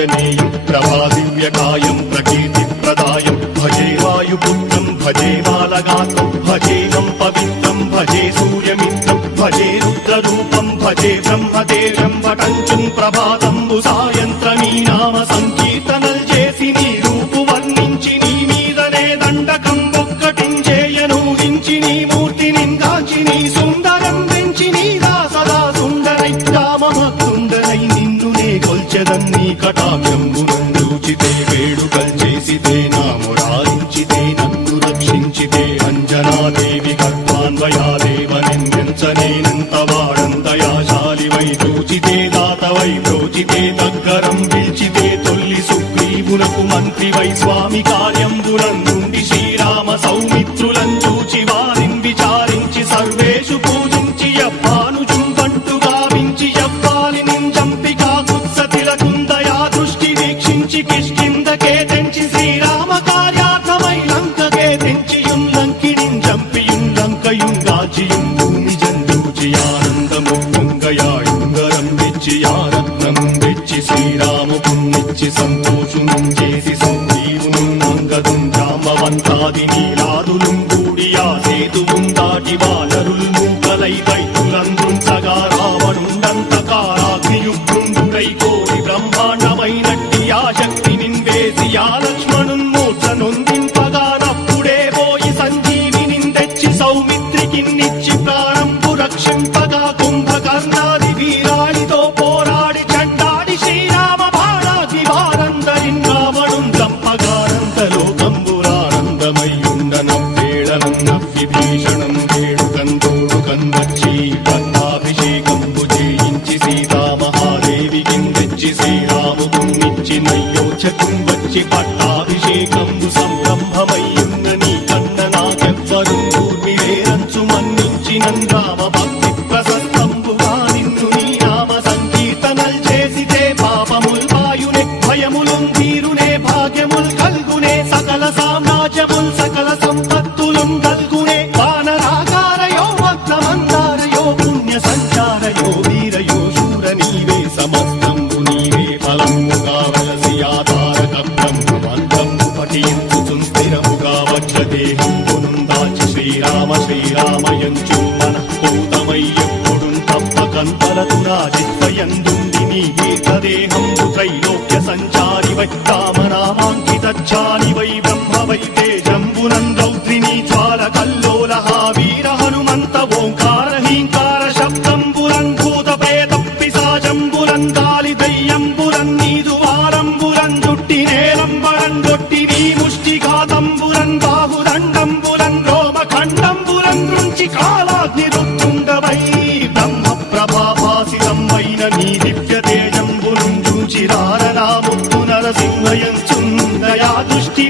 ఆంజనేయం ప్రభాదివ్యకాయం ప్రకీర్తిప్రదాయం భజే వాయుపుత్రం భజే బాలగాత్రం భజేయం పవిత్రం భజే సూర్యమిత్రం భజే రుద్రరూపం భజే బ్రహ్మదేవం వటంచుం ప్రభాతంబు సాయంత్రమీ నామ సంకీర్తనల్ చేసి నీ రూపు వర్ణించి నీ మీదనే దండకం ఒక్కటించేయనూరించి నీ మూర్తి నిందాచి నీ సుందరం పెంచి నీదా సదా సుందరై రామభక్తుండరై నిన్నునే కొల్చెదన్ని కటాక్షంబునందూచితే వేడుకల్ చేసితే నామురారించితే నన్ను రక్షించితే అంజనాదేవి గర్భాన్వయాదేవనెంచనేనంత వాడంతయాశాలివై చూచితే దాతవై ప్రోచితే దగ్గరం పిలిచితే తొల్లి సుగ్రీవునకు మంత్రివై స్వామి కార్యంబులందుండి శ్రీరామ సౌమిత్రులం చూచి వారిని విచారించి సర్వేషు పూజించి యవ్వాను చుంబంటు గావించి యవ్వాలి నింజంపికా కుత్సతిలకుందయా దృష్టి వీక్షించి కిష్కిందకే తెంచి శ్రీరామ కార్యార్థమై లంకకే తెంచియుం లంకిణిం జంపియుం లంకయుంగాచియుం భూమి జందూచి ఆనందము పొంగయాయుంగరం వెచ్చి ఆరత్నం వెచ్చి శ్రీరాముకున్నిచ్చి సంతోషునం చేసి సుగ్రీవును అంగదుం జాంబవంతాది నీలాదులుం కూడియా సేతువుం దాటి వానరులు మూకలై దైత్యులందృంచగా రావణుండంతకారాగ్నియుగ్రుండుడై కోరి బ్రహ్మాండమైనట్టి ఆ శక్తి నిన్వేసి ఆ లక్ష్మణున్మూర్ఛ నొందింపగానప్పుడే పోయి సంజీవినిన్ తెచ్చి సౌమిత్రికిన్నిచ్చి ప్రాణంపు రక్షింపగా కుంభకర్ణాది వీరాడితో పోరాడి చండాడి శ్రీరామ బాణాది వారందరిన్ రావణుం చంపగానంతలోకంబురానందమయ్యుండనవ్వేళనన్నవ్విభీషణం వేడుకందోడుకందచ్చి పట్టాభిషేకంబు చేయించి సీతామహాదేవికిన్ తెచ్చి శ్రీరాముకున్నిచ్చి నయ్యోచకుం వచ్చి పట్టాభిషేకంబు సంరంభమయ్యున్న నీ కన్న నాకెవ్వరుం కూర్మివేరంచు మన్నించినన్ రామ భక్తి ప్రశస్తంబుగా నిన్ను నీ నామ సంకీర్తనల్ చేసితే పాపముల్ వాయునే భయములుం తీరునే భాగ్యముల్ కల్గునే సకల సామ్రాజ్యముల్ సకల సంపత్తులుం కల్గునే వానరాకారయో వక్రమందారయో పుణ్య సంచారయో వీరయో శూర నీవే సమస్తంబు నీవే ఫలముగా వలసి ఆధారక బ్రహ్మమంత్రంబు పఠించుచుం స్థిరముగా వజ్రదేహంబునుం దాచి శ్రీరామ శ్రీరామయంచు మనఃపూతమై ఎప్పుడుం తప్పకంతలతు నా చిత్తయందుండి నీ దీర్ఘదేహంబు త్రైలోక్య సంచారివై రామనామాంకితచ్చాలివై బ్రహ్మవై తేజంబునం రౌద్రిణీ జ్వాల కల్లోలహ వీర హనుమంత ఓంకార హీంకార శబ్దంబురం భూత ప్రేత పిశాచంబురం గాలి దయ్యంబురం నీదు వారంబురం జుట్టి నేలంబరం గొట్టి నీ ముష్టిఘాతంబురం బాహుదండంబురం రోమఖండంబురం నుంచి కాలాగ్ని రుత్తుండవై బ్రహ్మ ప్రభాభాసితమైన నీ దివ్య తేజంబురం చూచి రారనాముత్తు నరసింహయంచుందయా దృష్టి